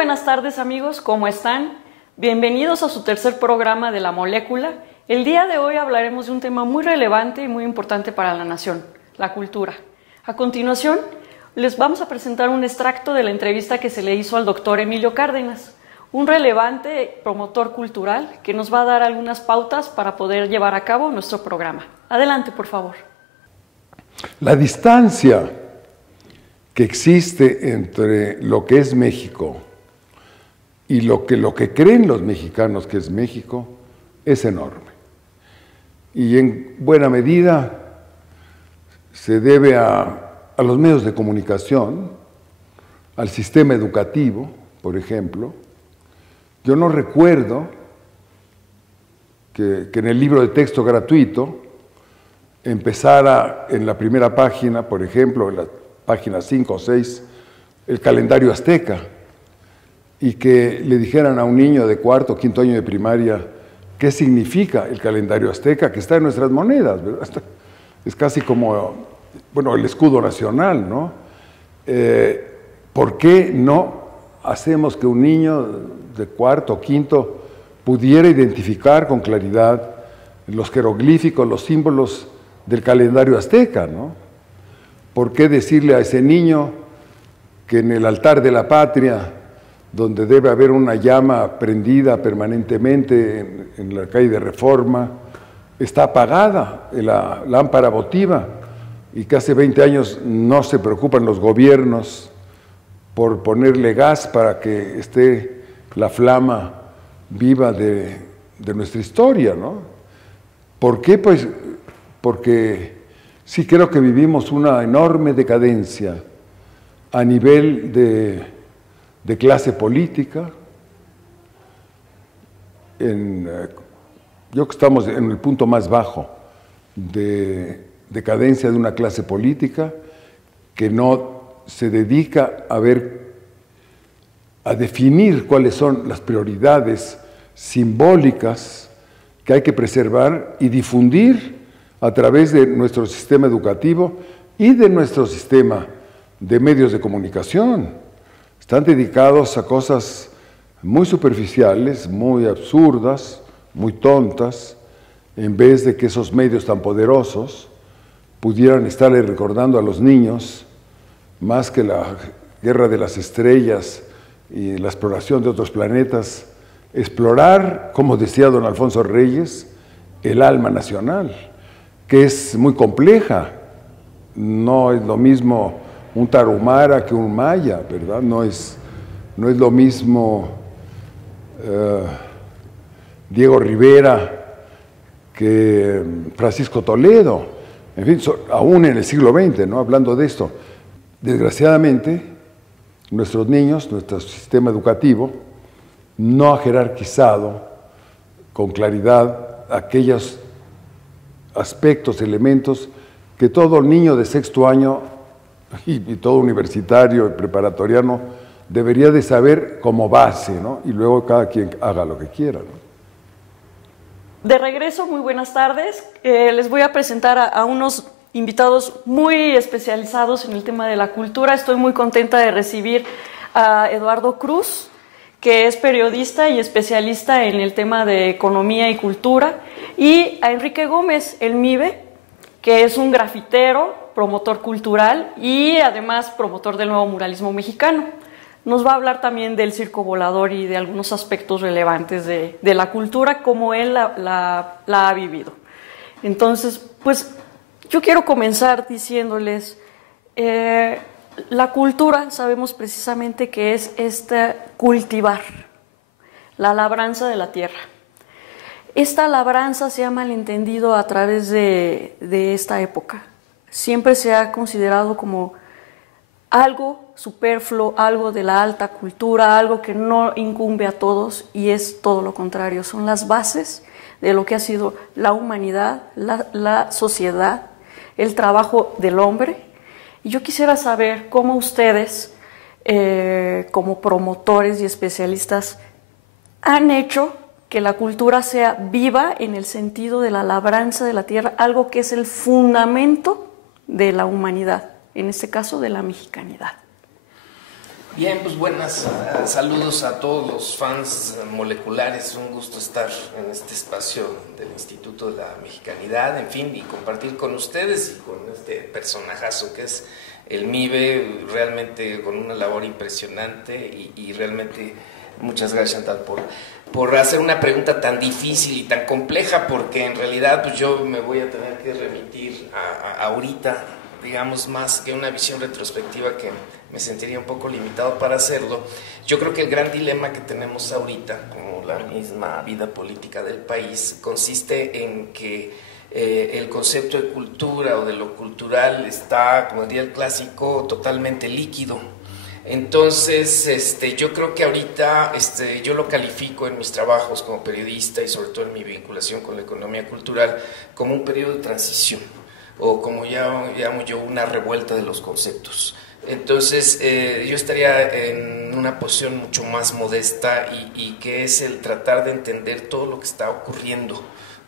buenas tardes amigos, ¿cómo están? Bienvenidos a su tercer programa de La Molécula. El día de hoy hablaremos de un tema muy relevante y muy importante para la nación, la cultura. A continuación, les vamos a presentar un extracto de la entrevista que se le hizo al doctor Emilio Cárdenas, un relevante promotor cultural que nos va a dar algunas pautas para poder llevar a cabo nuestro programa. Adelante, por favor. La distancia que existe entre lo que es México y lo que creen los mexicanos que es México es enorme. Y en buena medida se debe a los medios de comunicación, al sistema educativo, por ejemplo. Yo no recuerdo que en el libro de texto gratuito empezara en la primera página, por ejemplo, en la página 5 o 6, el calendario azteca, y que le dijeran a un niño de cuarto o quinto año de primaria qué significa el calendario azteca, que está en nuestras monedas, ¿verdad? Es casi como, bueno, el escudo nacional, ¿no? ¿Por qué no hacemos que un niño de cuarto o quinto pudiera identificar con claridad los jeroglíficos, los símbolos del calendario azteca, ¿no? ¿Por qué decirle a ese niño que en el altar de la patria, donde debe haber una llama prendida permanentemente en la calle de Reforma, está apagada la lámpara votiva y que hace 20 años no se preocupan los gobiernos por ponerle gas para que esté la flama viva de nuestra historia, ¿no? ¿Por qué? Pues porque sí creo que vivimos una enorme decadencia a nivel de clase política. Yo creo que estamos en el punto más bajo de decadencia de una clase política que no se dedica a definir cuáles son las prioridades simbólicas que hay que preservar y difundir a través de nuestro sistema educativo y de nuestro sistema de medios de comunicación. Están dedicados a cosas muy superficiales, muy absurdas, muy tontas, en vez de que esos medios tan poderosos pudieran estarle recordando a los niños, más que la guerra de las estrellas y la exploración de otros planetas, explorar, como decía don Alfonso Reyes, el alma nacional, que es muy compleja. No es lo mismo un tarahumara que un maya, ¿verdad? No es lo mismo Diego Rivera que Francisco Toledo. En fin, aún en el siglo XX, ¿no? Hablando de esto. Desgraciadamente, nuestros niños, nuestro sistema educativo, no ha jerarquizado con claridad aquellos aspectos, elementos que todo niño de sexto año y todo universitario y preparatoriano debería de saber como base, ¿no? Y luego cada quien haga lo que quiera, ¿no? De regreso, muy buenas tardes. Les voy a presentar a unos invitados muy especializados en el tema de la cultura. Estoy muy contenta de recibir a Eduardo Cruz, que es periodista y especialista en el tema de economía y cultura, y a Enrique Gómez, el MIBE, que es un grafitero, promotor cultural y además promotor del nuevo muralismo mexicano. Nos va a hablar también del circo volador y de algunos aspectos relevantes de la cultura, como él la ha vivido. Entonces, pues yo quiero comenzar diciéndoles, la cultura sabemos precisamente que es cultivar, la labranza de la tierra. Esta labranza se ha malentendido a través de esta época. Siempre se ha considerado como algo superfluo, algo de la alta cultura, algo que no incumbe a todos, y es todo lo contrario. Son las bases de lo que ha sido la humanidad, la sociedad, el trabajo del hombre. Y yo quisiera saber cómo ustedes, como promotores y especialistas, han hecho que la cultura sea viva en el sentido de la labranza de la tierra, algo que es el fundamento de la humanidad, en este caso de la mexicanidad. Bien, pues buenas, saludos a todos los fans moleculares, un gusto estar en este espacio del Instituto de la Mexicanidad, en fin, y compartir con ustedes y con este personajazo que es el MIBE, realmente con una labor impresionante y realmente muchas gracias, Chantal, por hacer una pregunta tan difícil y tan compleja, porque en realidad pues yo me voy a tener que remitir a ahorita, digamos, más que una visión retrospectiva que me sentiría un poco limitado para hacerlo. Yo creo que el gran dilema que tenemos ahorita, como la misma vida política del país, consiste en que el concepto de cultura o de lo cultural está, como diría el clásico, totalmente líquido. Entonces, yo creo que ahorita yo lo califico en mis trabajos como periodista y sobre todo en mi vinculación con la economía cultural como un periodo de transición, o como llamo yo, una revuelta de los conceptos. Entonces yo estaría en una posición mucho más modesta y que es el tratar de entender todo lo que está ocurriendo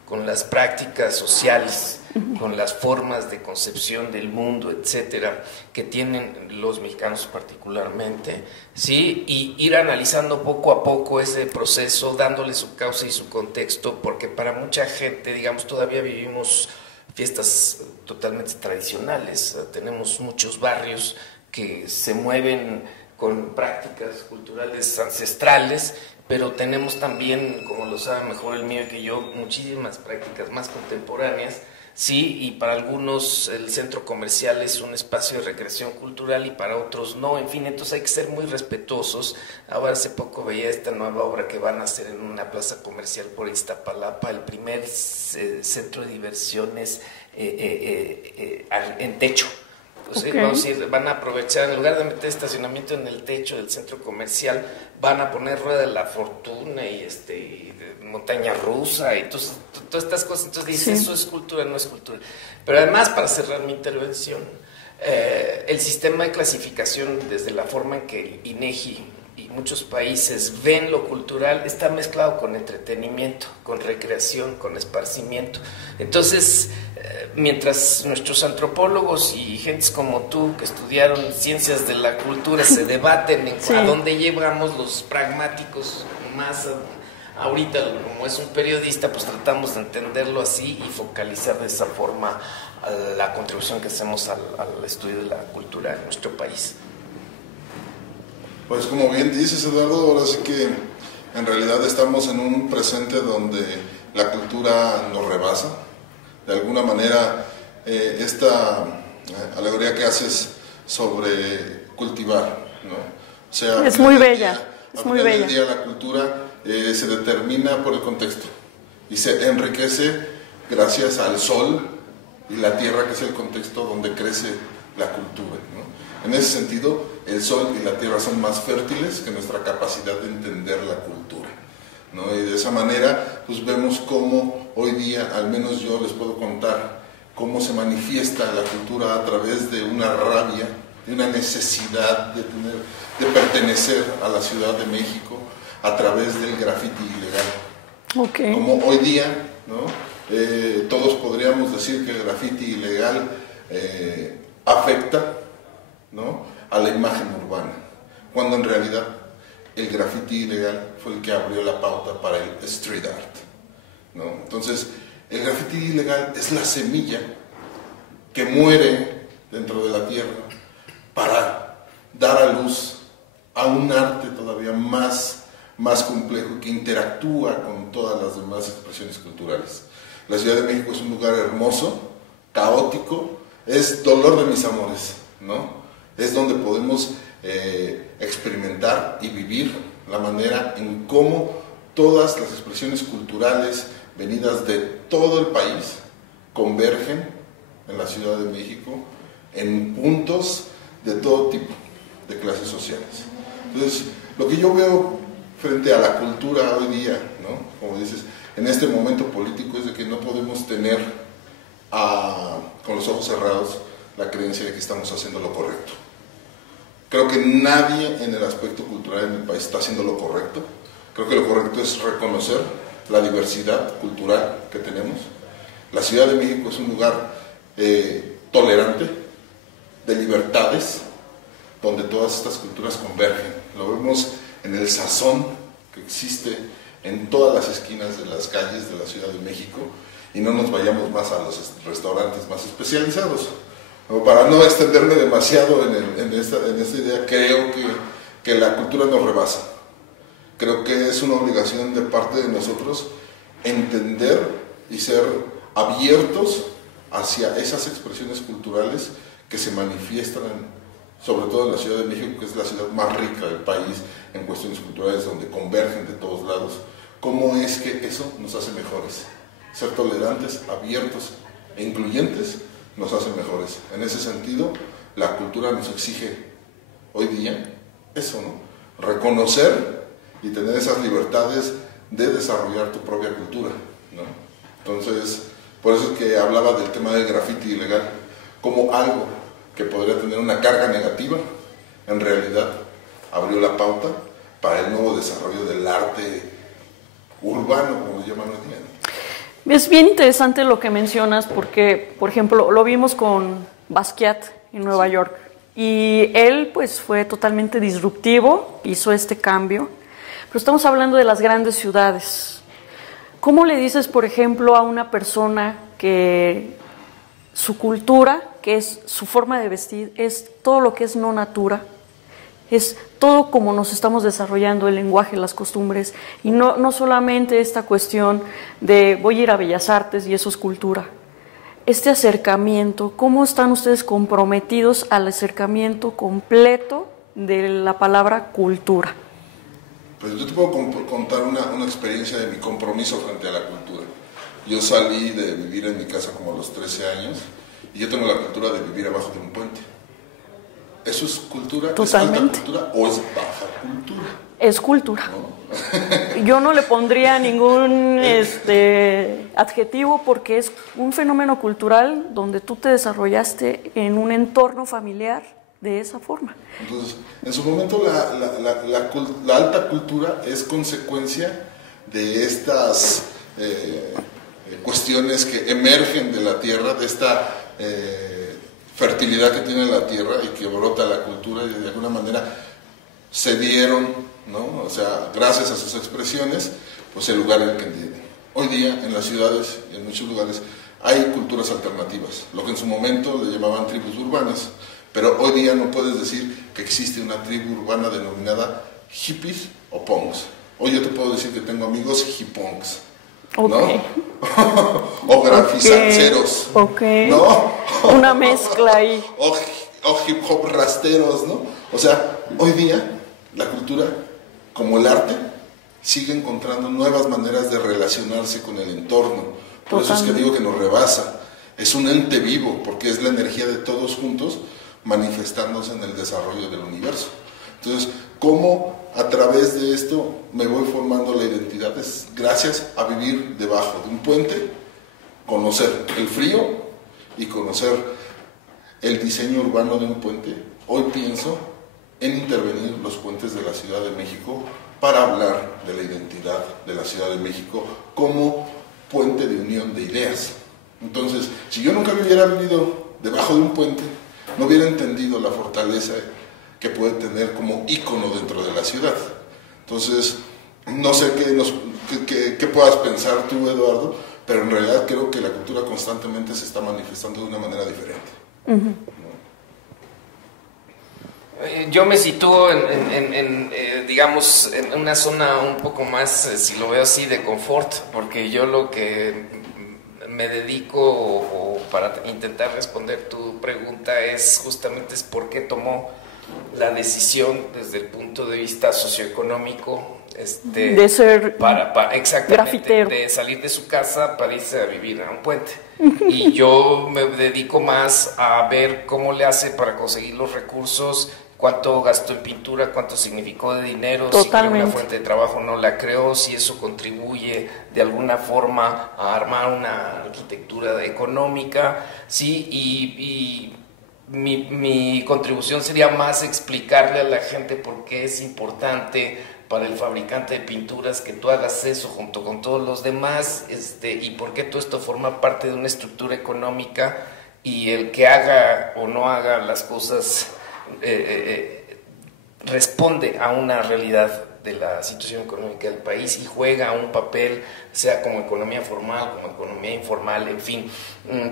con las prácticas sociales, con las formas de concepción del mundo, etcétera, que tienen los mexicanos particularmente, ¿sí? Y ir analizando poco a poco ese proceso, dándole su causa y su contexto, porque para mucha gente, digamos, todavía vivimos fiestas totalmente tradicionales. Tenemos muchos barrios que se mueven con prácticas culturales ancestrales, pero tenemos también, como lo sabe mejor el mío que yo, muchísimas prácticas más contemporáneas, sí, y para algunos el centro comercial es un espacio de recreación cultural y para otros no, en fin, entonces hay que ser muy respetuosos. Ahora hace poco veía esta nueva obra que van a hacer en una plaza comercial por Iztapalapa, el primer centro de diversiones en techo. Pues, okay. Vamos a ir, van a aprovechar, en lugar de meter estacionamiento en el techo del centro comercial, van a poner rueda de la fortuna y montaña rusa y todas estas cosas. Entonces dices, sí, eso es cultura, no es cultura. Pero además, para cerrar mi intervención, el sistema de clasificación, desde la forma en que el INEGI y muchos países ven lo cultural, está mezclado con entretenimiento, con recreación, con esparcimiento. Entonces, mientras nuestros antropólogos y gentes como tú, que estudiaron ciencias de la cultura, se debaten en sí, a dónde llevamos los pragmáticos más, ahorita, como es un periodista, pues tratamos de entenderlo así y focalizar de esa forma la contribución que hacemos al estudio de la cultura en nuestro país. Pues como bien dices, Eduardo, ahora sí que en realidad estamos en un presente donde la cultura nos rebasa. De alguna manera, esta alegoría que haces sobre cultivar, ¿no? O sea, es muy bella, es muy bella. Al final del día la cultura se determina por el contexto y se enriquece gracias al sol y la tierra, que es el contexto donde crece la cultura, ¿no? En ese sentido, el sol y la tierra son más fértiles que nuestra capacidad de entender la cultura, ¿no? Y de esa manera, pues vemos cómo hoy día, al menos yo les puedo contar, cómo se manifiesta la cultura a través de una rabia, de una necesidad de pertenecer a la Ciudad de México a través del graffiti ilegal. Okay. Como hoy día, ¿no? Todos podríamos decir que el graffiti ilegal afecta, ¿no?, a la imagen urbana, cuando en realidad el graffiti ilegal fue el que abrió la pauta para el street art, ¿no? Entonces, el graffiti ilegal es la semilla que muere dentro de la tierra para dar a luz a un arte todavía más complejo, que interactúa con todas las demás expresiones culturales. La Ciudad de México es un lugar hermoso, caótico, es dolor de mis amores, ¿no? Es donde podemos experimentar y vivir la manera en cómo todas las expresiones culturales venidas de todo el país convergen en la Ciudad de México en puntos de todo tipo de clases sociales. Entonces, lo que yo veo frente a la cultura hoy día, ¿no?, como dices, en este momento político, es de que no podemos tener con los ojos cerrados la creencia de que estamos haciendo lo correcto. Creo que nadie en el aspecto cultural en el país está haciendo lo correcto. Creo que lo correcto es reconocer la diversidad cultural que tenemos. La Ciudad de México es un lugar tolerante, de libertades, donde todas estas culturas convergen. Lo vemos en el sazón que existe en todas las esquinas de las calles de la Ciudad de México, y no nos vayamos más a los restaurantes más especializados. Para no extenderme demasiado en esta idea, creo que la cultura nos rebasa. Creo que es una obligación de parte de nosotros entender y ser abiertos hacia esas expresiones culturales que se manifiestan sobre todo en la Ciudad de México, que es la ciudad más rica del país en cuestiones culturales, donde convergen de todos lados. ¿Cómo es que eso nos hace mejores? Ser tolerantes, abiertos e incluyentes nos hace mejores. En ese sentido, la cultura nos exige hoy día eso, ¿no? Reconocer y tener esas libertades de desarrollar tu propia cultura, ¿no? Entonces, por eso es que hablaba del tema del graffiti ilegal como algo que podría tener una carga negativa. En realidad abrió la pauta para el nuevo desarrollo del arte urbano, como lo llaman hoy día, ¿no? Es bien interesante lo que mencionas porque, por ejemplo, lo vimos con Basquiat en Nueva York, y él pues fue totalmente disruptivo, hizo este cambio, pero estamos hablando de las grandes ciudades. ¿Cómo le dices, por ejemplo, a una persona que su cultura, que es su forma de vestir, es todo lo que es no natura, es todo como nos estamos desarrollando, el lenguaje, las costumbres, y no solamente esta cuestión de voy a ir a Bellas Artes y eso es cultura? Este acercamiento, ¿cómo están ustedes comprometidos al acercamiento completo de la palabra cultura? Pues yo te puedo contar una experiencia de mi compromiso frente a la cultura. Yo salí de vivir en mi casa como a los 13 años, y yo tengo la cultura de vivir abajo de un puente. ¿Eso es cultura? Totalmente. ¿Es alta cultura o es baja cultura? Es cultura. ¿No? Yo no le pondría ningún adjetivo, porque es un fenómeno cultural donde tú te desarrollaste en un entorno familiar de esa forma. Entonces, en su momento la alta cultura es consecuencia de estas cuestiones que emergen de la tierra, de esta fertilidad que tiene la tierra y que brota la cultura, y de alguna manera se dieron, ¿no? O sea, gracias a sus expresiones, pues el lugar en el que hoy día en las ciudades y en muchos lugares hay culturas alternativas, lo que en su momento le llamaban tribus urbanas, pero hoy día no puedes decir que existe una tribu urbana denominada hippies o punks. Hoy yo te puedo decir que tengo amigos hipunks, ¿no? Okay. O grafizanceros, okay. ¿no? Una mezcla ahí. O hip hop rasteros, ¿no? O sea, hoy día la cultura, como el arte, sigue encontrando nuevas maneras de relacionarse con el entorno. Por eso es que digo que nos rebasa. Es un ente vivo, porque es la energía de todos juntos manifestándose en el desarrollo del universo. Entonces, ¿cómo a través de esto me voy formando la identidad? Es gracias a vivir debajo de un puente, conocer el frío y conocer el diseño urbano de un puente. Hoy pienso en intervenir los puentes de la Ciudad de México para hablar de la identidad de la Ciudad de México como puente de unión de ideas. Entonces, si yo nunca hubiera vivido debajo de un puente, no hubiera entendido la fortaleza que puede tener como ícono dentro de la ciudad. Entonces, no sé qué puedas pensar tú, Eduardo, pero en realidad creo que la cultura constantemente se está manifestando de una manera diferente. Uh-huh. Yo me sitúo digamos, en una zona un poco más, si lo veo así, de confort, porque yo lo que me dedico, o para intentar responder tu pregunta, es justamente por qué tomó la decisión desde el punto de vista socioeconómico de ser exactamente, grafitero, de salir de su casa para irse a vivir a un puente. Y yo me dedico más a ver cómo le hace para conseguir los recursos, cuánto gastó en pintura, cuánto significó de dinero, Totalmente. si creó una fuente de trabajo, no la creó, si eso contribuye de alguna forma a armar una arquitectura económica, ¿sí? Y mi contribución sería más explicarle a la gente por qué es importante para el fabricante de pinturas que tú hagas eso junto con todos los demás, y por qué todo esto forma parte de una estructura económica, y el que haga o no haga las cosas responde a una realidad de la situación económica del país y juega un papel, sea como economía formal, como economía informal, en fin.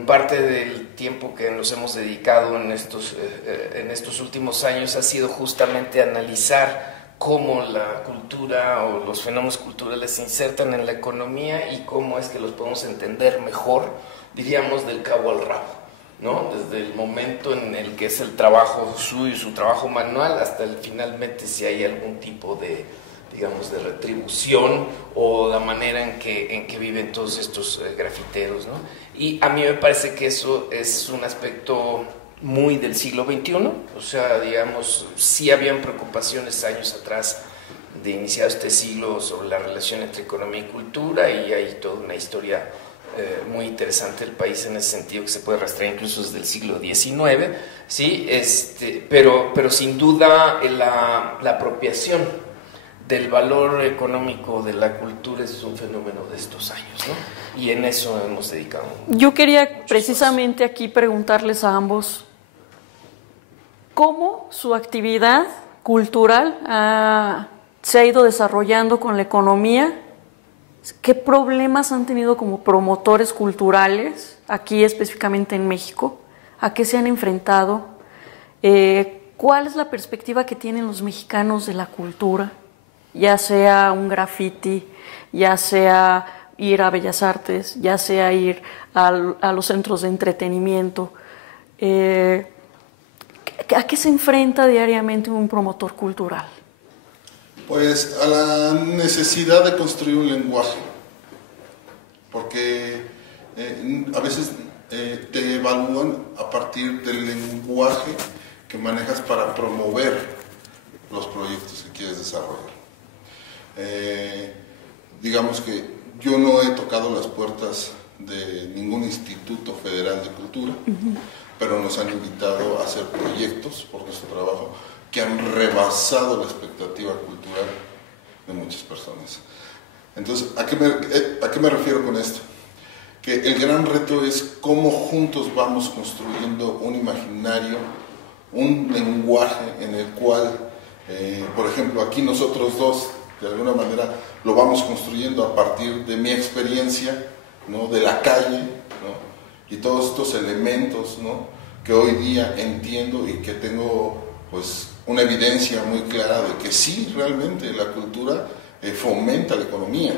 Parte del tiempo que nos hemos dedicado en estos últimos años ha sido justamente analizar cómo la cultura o los fenómenos culturales se insertan en la economía y cómo es que los podemos entender mejor, diríamos, del cabo al rabo, ¿no? Desde el momento en el que es el trabajo suyo, su trabajo manual, hasta finalmente si hay algún tipo de, digamos, de retribución o la manera en que viven todos estos grafiteros, ¿no? Y a mí me parece que eso es un aspecto muy del siglo XXI, o sea, digamos, sí habían preocupaciones años atrás de iniciado este siglo sobre la relación entre economía y cultura, y hay toda una historia muy interesante del país en ese sentido, que se puede rastrear incluso desde el siglo XIX, ¿sí? Pero sin duda la apropiación del valor económico de la cultura es un fenómeno de estos años, ¿no? Y en eso hemos dedicado. Yo quería precisamente aquí preguntarles a ambos cómo su actividad cultural se ha ido desarrollando con la economía. ¿Qué problemas han tenido como promotores culturales, aquí específicamente en México? ¿A qué se han enfrentado? ¿Cuál es la perspectiva que tienen los mexicanos de la cultura? Ya sea un graffiti, ya sea ir a Bellas Artes, ya sea ir a los centros de entretenimiento. ¿A qué se enfrenta diariamente un promotor cultural? Pues a la necesidad de construir un lenguaje, porque a veces te evalúan a partir del lenguaje que manejas para promover los proyectos que quieres desarrollar. Digamos que yo no he tocado las puertas de ningún Instituto Federal de Cultura, pero nos han invitado a hacer proyectos por nuestro trabajo que han rebasado la expectativa cultural de muchas personas. Entonces, ¿a qué me refiero con esto? Que el gran reto es cómo juntos vamos construyendo un imaginario, un lenguaje en el cual, por ejemplo, aquí nosotros dos, de alguna manera, lo vamos construyendo a partir de mi experiencia, ¿no? De la calle, ¿no? Y todos estos elementos, ¿no? Que hoy día entiendo y que tengo pues una evidencia muy clara de que sí, realmente la cultura fomenta la economía,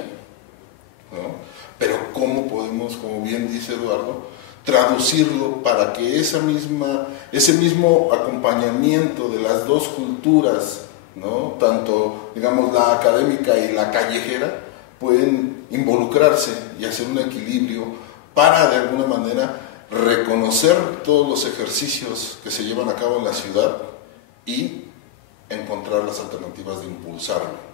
¿no? Pero ¿cómo podemos, como bien dice Eduardo, traducirlo para que ese mismo acompañamiento de las dos culturas, ¿no? Tanto, digamos, la académica y la callejera, pueden involucrarse y hacer un equilibrio para, de alguna manera, reconocer todos los ejercicios que se llevan a cabo en la ciudad y encontrar las alternativas de impulsarlo,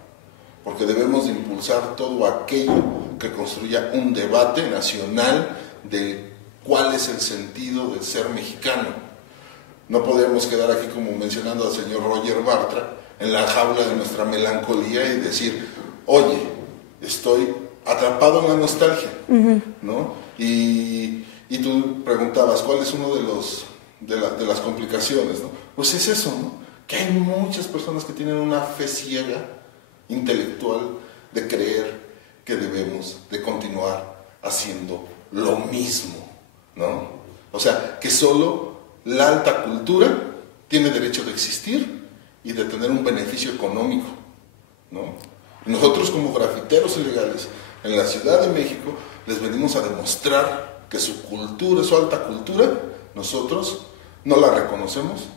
porque debemos de impulsar todo aquello que construya un debate nacional de cuál es el sentido del ser mexicano. No podemos quedar aquí, como mencionando al señor Roger Bartra, en la jaula de nuestra melancolía y decir, oye, estoy atrapado en la nostalgia, ¿no? Y tú preguntabas, ¿cuál es uno de las complicaciones, ¿no? Pues es eso, ¿no? Que hay muchas personas que tienen una fe ciega, intelectual, de creer que debemos de continuar haciendo lo mismo, ¿no? O sea, que solo la alta cultura tiene derecho de existir y de tener un beneficio económico, ¿no? Nosotros como grafiteros ilegales en la Ciudad de México les venimos a demostrar que su cultura, su alta cultura, nosotros no la reconocemos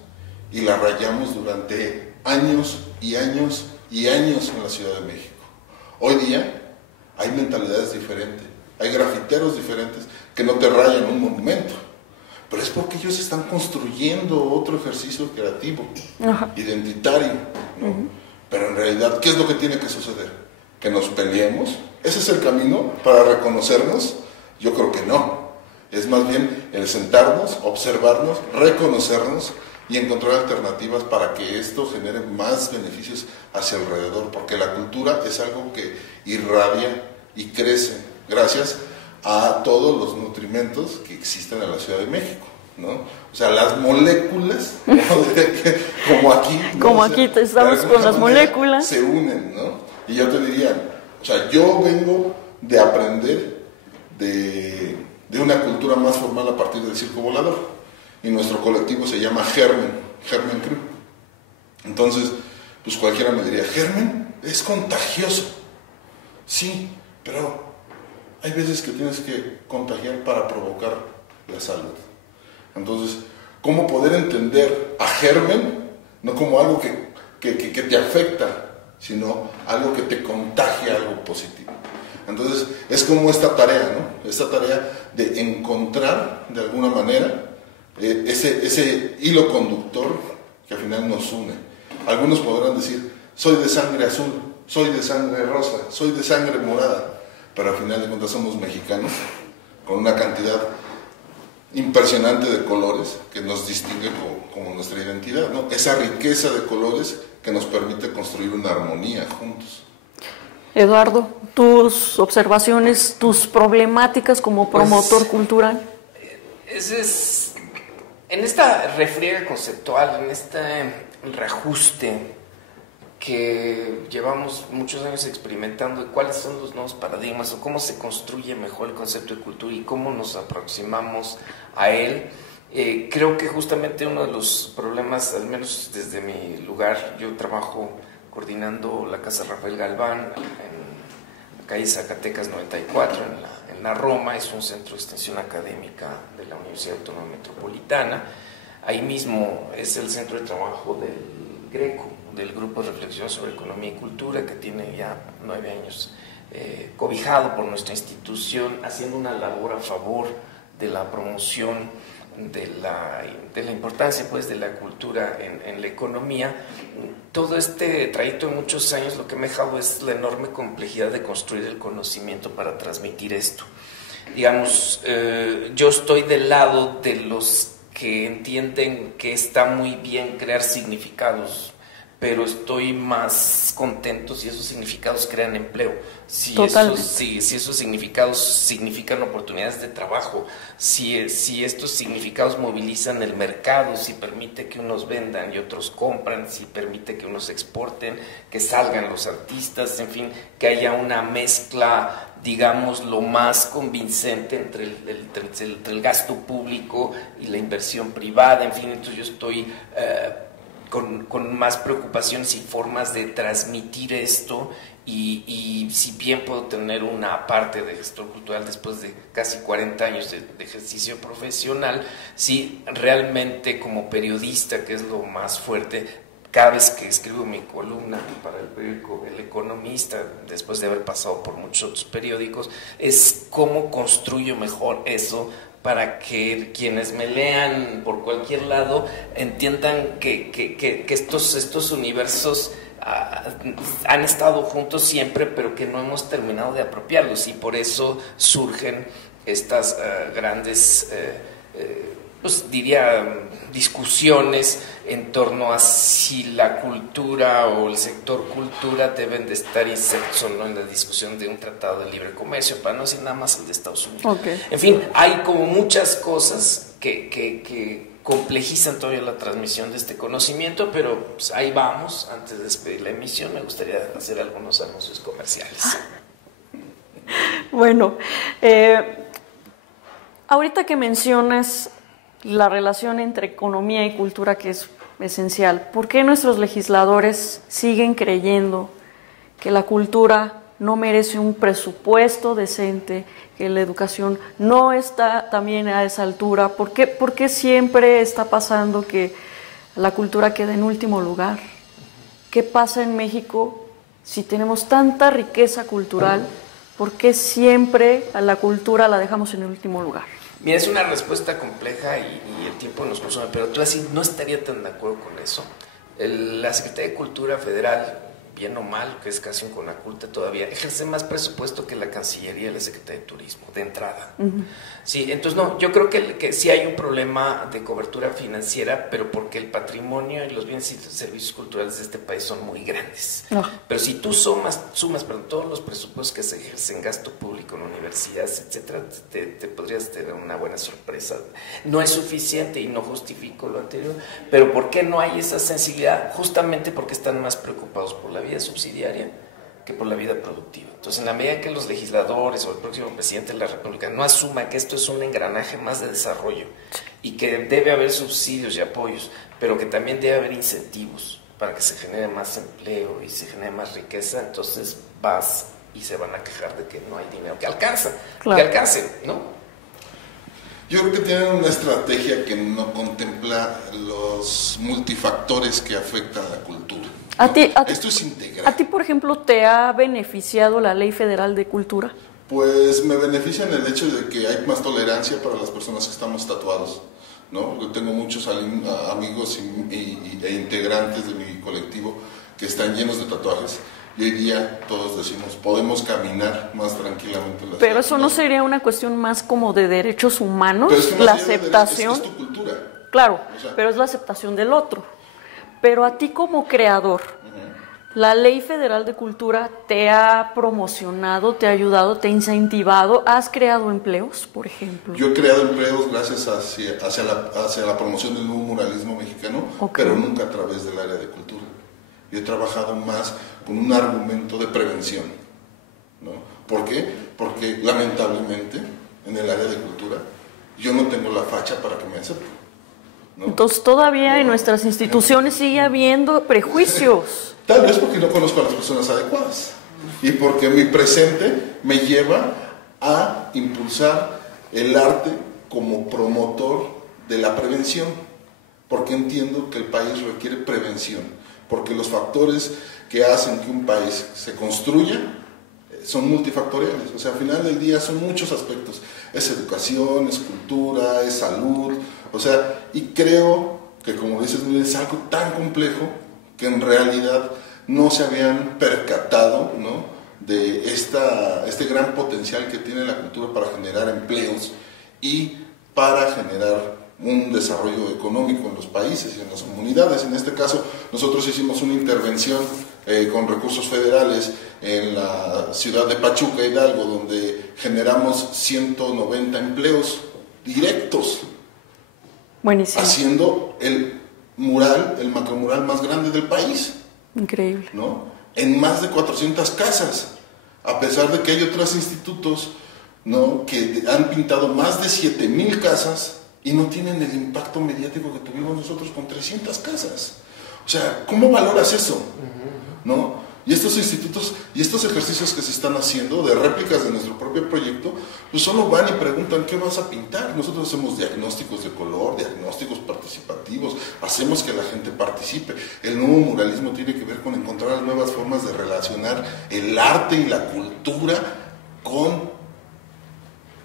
y la rayamos durante años y años y años en la Ciudad de México. Hoy día hay mentalidades diferentes, hay grafiteros diferentes que no te rayan un monumento, pero es porque ellos están construyendo otro ejercicio creativo, identitario, ¿no? Pero en realidad, ¿qué es lo que tiene que suceder? ¿Que nos peleemos? ¿Ese es el camino para reconocernos? Yo creo que no. Es más bien el sentarnos, observarnos, reconocernos y encontrar alternativas para que esto genere más beneficios hacia alrededor, porque la cultura es algo que irradia y crece gracias a todos los nutrimentos que existen en la Ciudad de México. ¿no? O sea, las moléculas, como aquí, ¿no? Como o sea, aquí estamos con las moléculas. se unen, ¿no? Y yo te diría, o sea, yo vengo de aprender de una cultura más formal a partir del circo volador. Y nuestro colectivo se llama Germen Crew. Entonces, pues cualquiera me diría, Germen es contagioso. Sí, pero hay veces que tienes que contagiar para provocar la salud. Entonces, ¿cómo poder entender a Germen no como algo que te afecta, sino algo que te contagia algo positivo? Entonces, es como esta tarea, ¿no? Esta tarea de encontrar, de alguna manera, ese hilo conductor que al final nos une. Algunos podrán decir, soy de sangre azul, soy de sangre rosa, soy de sangre morada, pero al final de cuentas somos mexicanos, con una cantidad impresionante de colores que nos distingue como nuestra identidad, ¿no? Esa riqueza de colores que nos permite construir una armonía juntos. Eduardo, tus observaciones, tus problemáticas como promotor cultural. En esta refriega conceptual, en este reajuste que llevamos muchos años experimentando de cuáles son los nuevos paradigmas o cómo se construye mejor el concepto de cultura y cómo nos aproximamos a él, creo que justamente uno de los problemas, al menos desde mi lugar, yo trabajo coordinando la Casa Rafael Galván en la calle Zacatecas 94 en la Roma, es un centro de extensión académica de la Universidad Autónoma Metropolitana. Ahí mismo es el centro de trabajo del Greco, del Grupo de Reflexión sobre Economía y Cultura, que tiene ya 9 años cobijado por nuestra institución, haciendo una labor a favor de la promoción de la importancia pues de la cultura en la economía. Todo este trayecto de muchos años lo que me ha dejado es la enorme complejidad de construir el conocimiento para transmitir esto. Digamos, yo estoy del lado de los que entienden que está muy bien crear significados, pero estoy más contento si esos significados crean empleo, si esos significados significan oportunidades de trabajo, si estos significados movilizan el mercado, si permite que unos vendan y otros compran, si permite que unos exporten, que salgan los artistas, en fin, que haya una mezcla, digamos, lo más convincente entre el gasto público y la inversión privada, en fin. Entonces yo estoy con más preocupaciones y formas de transmitir esto y si bien puedo tener una parte de gestor cultural después de casi 40 años de ejercicio profesional, sí realmente como periodista, que es lo más fuerte, cada vez que escribo mi columna para el periódico El Economista, después de haber pasado por muchos otros periódicos, es cómo construyo mejor eso para que quienes me lean por cualquier lado entiendan que estos universos han estado juntos siempre, pero que no hemos terminado de apropiarlos, y por eso surgen estas grandes pues diría discusiones en torno a si la cultura o el sector cultura deben de estar insertos o no en la discusión de un tratado de libre comercio, para no decir nada más el de Estados Unidos. Okay. En fin, hay como muchas cosas que complejizan todavía la transmisión de este conocimiento, pero pues ahí vamos. Antes de despedir la emisión, me gustaría hacer algunos anuncios comerciales. Bueno, ahorita que mencionas la relación entre economía y cultura, que es esencial, ¿por qué nuestros legisladores siguen creyendo que la cultura no merece un presupuesto decente, que la educación no está también a esa altura? ¿Por qué siempre está pasando que la cultura queda en último lugar? ¿Qué pasa en México si tenemos tanta riqueza cultural? ¿Por qué siempre a la cultura la dejamos en el último lugar? Mira, es una respuesta compleja y el tiempo nos consume, pero tú así no estaría tan de acuerdo con eso. La Secretaría de Cultura Federal bien o mal, que es casi un Conaculta todavía, ejerce más presupuesto que la Cancillería y la Secretaría de Turismo, de entrada. Sí, entonces no, yo creo que sí hay un problema de cobertura financiera, pero porque el patrimonio y los bienes y servicios culturales de este país son muy grandes. Pero si tú sumas todos los presupuestos que se ejercen, gasto público en universidades, etcétera, te podrías tener una buena sorpresa. No es suficiente y no justifico lo anterior, pero ¿por qué no hay esa sensibilidad? Justamente porque están más preocupados por la vida subsidiaria que por la vida productiva. Entonces, en la medida que los legisladores o el próximo presidente de la República no asuma que esto es un engranaje más de desarrollo y que debe haber subsidios y apoyos, pero que también debe haber incentivos para que se genere más empleo y se genere más riqueza, entonces vas y se van a quejar de que no hay dinero que alcance, ¿no? Yo creo que tienen una estrategia que no contempla los multifactores que afectan a la cultura. Esto es integral. ¿A ti, por ejemplo, te ha beneficiado la Ley Federal de Cultura? Pues me beneficia en el hecho de que hay más tolerancia para las personas que estamos tatuados, ¿no? Yo tengo muchos amigos e integrantes de mi colectivo que están llenos de tatuajes. Y hoy día todos decimos, podemos caminar más tranquilamente en la ciudad. Pero eso no sería una cuestión más como de derechos humanos, la aceptación. Es tu cultura. Claro, pero es la aceptación del otro. Pero a ti como creador, ¿la Ley Federal de Cultura te ha promocionado, te ha ayudado, te ha incentivado? ¿Has creado empleos, por ejemplo? Yo he creado empleos gracias hacia la promoción del nuevo muralismo mexicano, pero nunca a través del área de cultura. Yo he trabajado más con un argumento de prevención, ¿no? ¿Por qué? Porque lamentablemente en el área de cultura yo no tengo la facha para que me acepten, ¿no? Entonces todavía en nuestras instituciones sigue habiendo prejuicios. Tal vez porque no conozco a las personas adecuadas y porque mi presente me lleva a impulsar el arte como promotor de la prevención, porque entiendo que el país requiere prevención, porque los factores que hacen que un país se construya son multifactoriales, o sea, al final del día son muchos aspectos, es educación, es cultura, es salud, o sea, y creo que, como dices, es algo tan complejo que en realidad no se habían percatado, ¿no?, de este gran potencial que tiene la cultura para generar empleos y para generar un desarrollo económico en los países y en las comunidades. En este caso, nosotros hicimos una intervención con recursos federales en la ciudad de Pachuca, Hidalgo, donde generamos 190 empleos directos. Buenísimo. Haciendo el macromural más grande del país. Increíble. ¿No? En más de 400 casas, a pesar de que hay otros institutos, ¿no?, que han pintado más de 7,000 casas y no tienen el impacto mediático que tuvimos nosotros con 300 casas. O sea, ¿cómo valoras eso? ¿No? Y estos institutos y estos ejercicios que se están haciendo de réplicas de nuestro propio proyecto, pues solo van y preguntan qué vas a pintar. Nosotros hacemos diagnósticos de color, diagnósticos participativos, hacemos que la gente participe. El nuevo muralismo tiene que ver con encontrar nuevas formas de relacionar el arte y la cultura con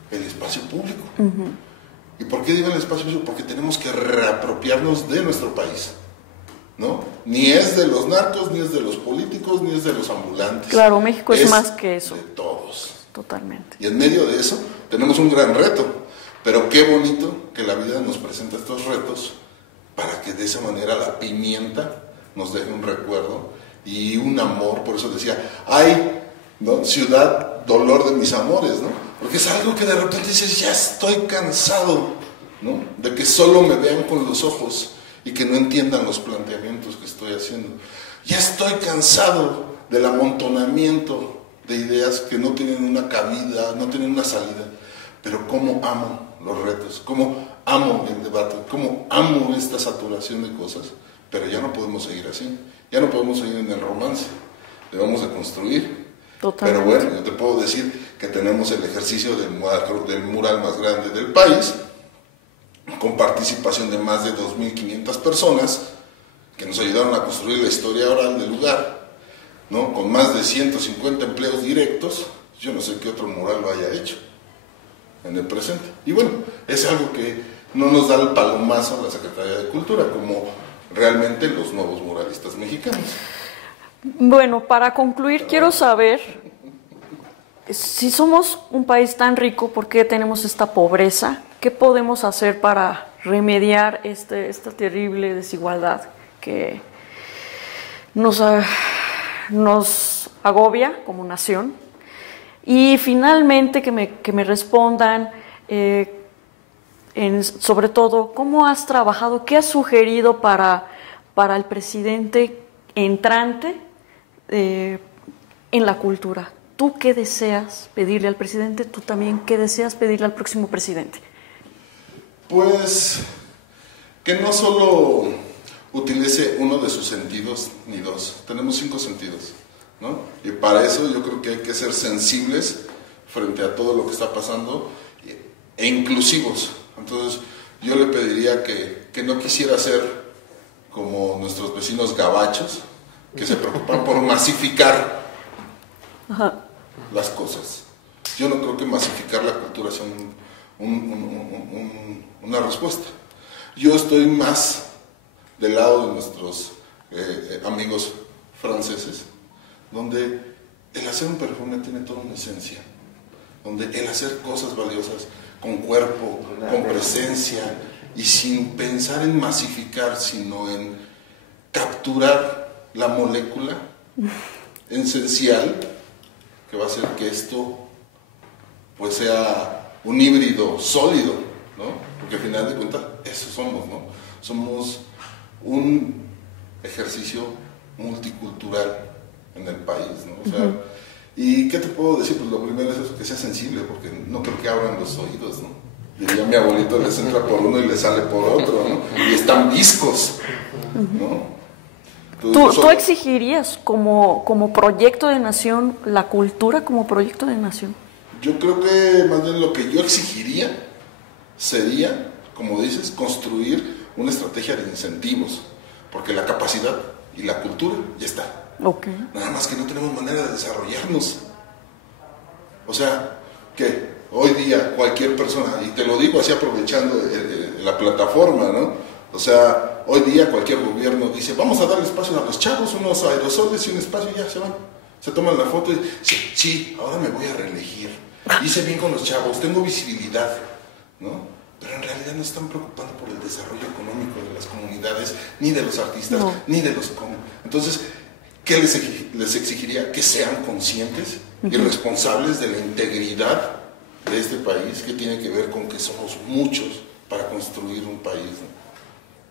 el espacio público. ¿Y por qué digo el espacio público? Porque tenemos que reapropiarnos de nuestro país, ¿no? Ni es de los narcos, ni es de los políticos, ni es de los ambulantes. Claro, México es más que eso. De todos. Totalmente. Y en medio de eso tenemos un gran reto, pero qué bonito que la vida nos presenta estos retos para que de esa manera la pimienta nos deje un recuerdo y un amor. Por eso decía, ay, ¿no?, ciudad, dolor de mis amores, ¿no? Porque es algo que de repente dices, ya estoy cansado, ¿no?, de que solo me vean con los ojos y que no entiendan los planteamientos que estoy haciendo. Ya estoy cansado del amontonamiento de ideas que no tienen una cabida, no tienen una salida. Pero cómo amo los retos, cómo amo el debate, cómo amo esta saturación de cosas. Pero ya no podemos seguir así, ya no podemos seguir en el romance, debemos de construir. Totalmente. Pero bueno, yo te puedo decir que tenemos el ejercicio del mural más grande del país, con participación de más de 2.500 personas que nos ayudaron a construir la historia oral del lugar, ¿no?, con más de 150 empleos directos. Yo no sé qué otro mural lo haya hecho en el presente. Y bueno, es algo que no nos da el palomazo a la Secretaría de Cultura, como realmente los nuevos muralistas mexicanos. Bueno, para concluir, quiero saber si somos un país tan rico, ¿por qué tenemos esta pobreza? ¿Qué podemos hacer para remediar esta terrible desigualdad que nos agobia como nación? Y finalmente que me respondan, sobre todo, ¿cómo has trabajado, qué has sugerido para el presidente entrante en la cultura? ¿Tú qué deseas pedirle al presidente? ¿Tú también qué deseas pedirle al próximo presidente? Pues que no solo utilice uno de sus sentidos, ni dos. Tenemos 5 sentidos, ¿no? Y para eso yo creo que hay que ser sensibles frente a todo lo que está pasando e inclusivos. Entonces yo le pediría que no quisiera ser como nuestros vecinos gabachos, que se preocupan por masificar las cosas. Yo no creo que masificar la cultura sea una respuesta. Yo estoy más del lado de nuestros amigos franceses, donde el hacer un perfume tiene toda una esencia, donde el hacer cosas valiosas con cuerpo, con presencia y sin pensar en masificar, sino en capturar la molécula esencial que va a hacer que esto pues sea un híbrido sólido, ¿no? Porque al final de cuentas eso somos, ¿no? Somos un ejercicio multicultural en el país, ¿no? O sea, ¿y qué te puedo decir? Pues lo primero es eso, que sea sensible, porque no creo que abran los oídos, ¿no? Diría mi abuelito, les entra por uno y les sale por otro, ¿no? Y están viscos, ¿no? ¿Tú exigirías como proyecto de nación la cultura como proyecto de nación? Yo creo que más bien lo que yo exigiría sería, como dices, construir una estrategia de incentivos, porque la capacidad y la cultura ya está. Okay. Nada más que no tenemos manera de desarrollarnos. O sea, que hoy día cualquier persona, y te lo digo así aprovechando la plataforma, ¿no? O sea, hoy día cualquier gobierno dice, vamos a darle espacio a los chavos, unos aerosoles y un espacio, y ya se van. Se toman la foto y sí, ahora me voy a reelegir. Hice bien con los chavos, tengo visibilidad, ¿no? Pero en realidad no están preocupando por el desarrollo económico de las comunidades, ni de los artistas, ni de los... Entonces, ¿qué les exigiría? Que sean conscientes y responsables de la integridad de este país, que tiene que ver con que somos muchos para construir un país,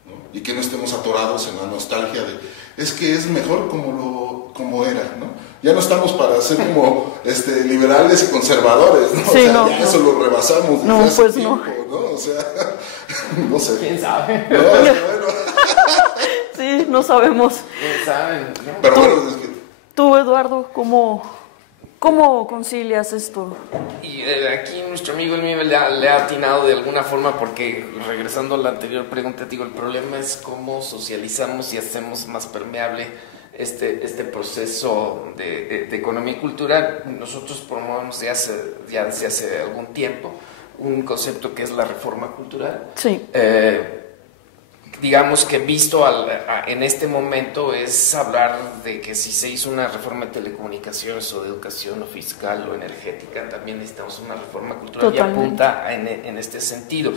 ¿no? Y que no estemos atorados en la nostalgia de es que es mejor como era, ¿no? Ya no estamos para ser como liberales y conservadores, ¿no? Sí, eso lo rebasamos desde hace pues tiempo, ¿no? O sea, no sé. ¿Quién sabe? No, bueno. Sí, no sabemos. ¿Quién sabe? ¿No? Pero bueno, es que... Tú, Eduardo, ¿cómo concilias esto? Y aquí nuestro amigo el mío le ha atinado de alguna forma, porque regresando a la anterior pregunta, digo, el problema es cómo socializamos y hacemos más permeable este proceso de economía y cultura. Nosotros promovemos ya desde hace algún tiempo un concepto que es la reforma cultural. Sí. Digamos que visto en este momento es hablar de que si se hizo una reforma de telecomunicaciones o de educación o fiscal o energética, también necesitamos una reforma cultural. Totalmente. Y apunta en este sentido.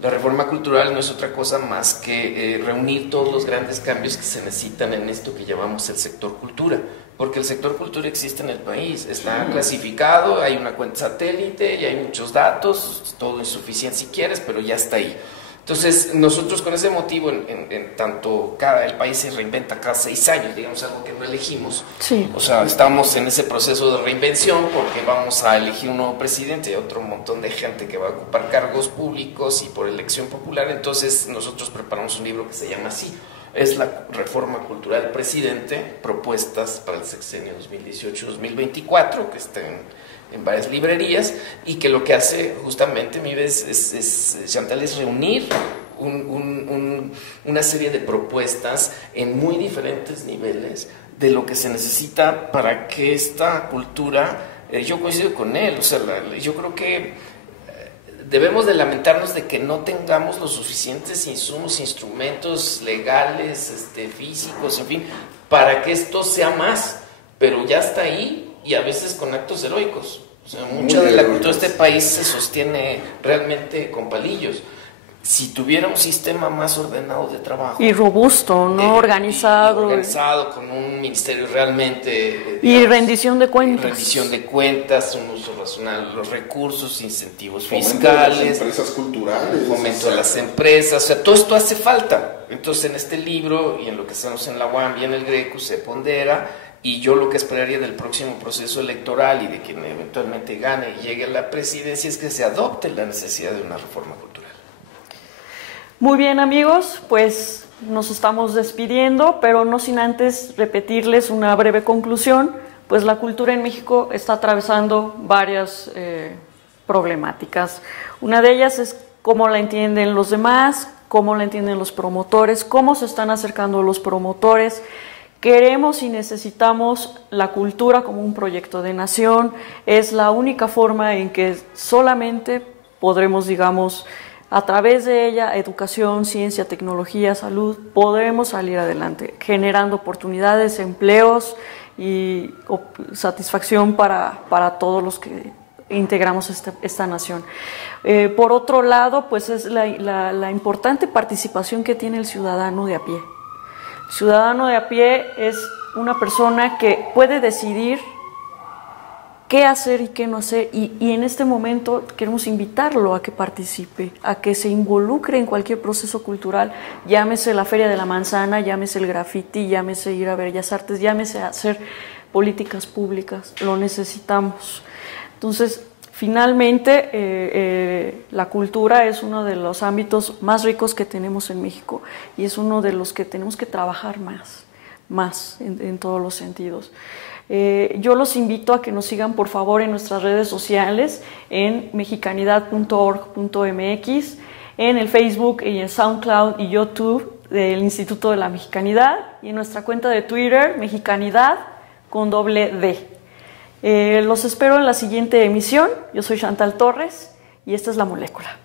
La reforma cultural no es otra cosa más que reunir todos los grandes cambios que se necesitan en esto que llamamos el sector cultura, porque el sector cultura existe en el país, está clasificado, hay una cuenta satélite y hay muchos datos, todo insuficiente si quieres, pero ya está ahí. Entonces, nosotros con ese motivo, en tanto el país se reinventa cada 6 años, digamos, algo que no elegimos. Sí. O sea, estamos en ese proceso de reinvención porque vamos a elegir un nuevo presidente y otro montón de gente que va a ocupar cargos públicos y por elección popular. Entonces, nosotros preparamos un libro que se llama así. Es la Reforma Cultural del Presidente, propuestas para el sexenio 2018-2024, que está en varias librerías, y que lo que hace justamente Chantal es reunir una serie de propuestas en muy diferentes niveles de lo que se necesita para que esta cultura, yo coincido con él, o sea, yo creo que debemos de lamentarnos de que no tengamos los suficientes insumos, instrumentos legales, físicos, en fin, para que esto sea más, pero ya está ahí y a veces con actos heroicos. O sea, mucha de la cultura de este país se sostiene realmente con palillos. Si tuviera un sistema más ordenado de trabajo. Y robusto, ¿no? Organizado. Organizado, con un ministerio realmente... y rendición de cuentas. Rendición de cuentas, un uso racional de los recursos, incentivos Fomento fiscales. de las empresas culturales. Fomento de las empresas, o sea, todo esto hace falta. Entonces, en este libro y en lo que estamos en la UAM y en el Greco se pondera, y yo lo que esperaría del próximo proceso electoral y de quien eventualmente gane y llegue a la presidencia es que se adopte la necesidad de una reforma cultural. Muy bien, amigos, pues nos estamos despidiendo, pero no sin antes repetirles una breve conclusión, pues la cultura en México está atravesando varias problemáticas. Una de ellas es cómo la entienden los demás, cómo la entienden los promotores, cómo se están acercando los promotores. Queremos y necesitamos la cultura como un proyecto de nación. Es la única forma en que solamente podremos, digamos, a través de ella, educación, ciencia, tecnología, salud, podremos salir adelante, generando oportunidades, empleos y satisfacción para todos los que integramos esta nación. Por otro lado, pues es la importante participación que tiene el ciudadano de a pie. El ciudadano de a pie es una persona que puede decidir qué hacer y qué no hacer, y en este momento queremos invitarlo a que participe, a que se involucre en cualquier proceso cultural, llámese la Feria de la Manzana, llámese el graffiti, llámese ir a Bellas Artes, llámese hacer políticas públicas, lo necesitamos. Entonces, finalmente, la cultura es uno de los ámbitos más ricos que tenemos en México y es uno de los que tenemos que trabajar más en todos los sentidos. Yo los invito a que nos sigan por favor en nuestras redes sociales, en mexicanidad.org.mx, en el Facebook y en SoundCloud y YouTube del Instituto de la Mexicanidad, y en nuestra cuenta de Twitter, Mexicanidad con doble D. Los espero en la siguiente emisión. Yo soy Chantal Torres y esta es La Molécula.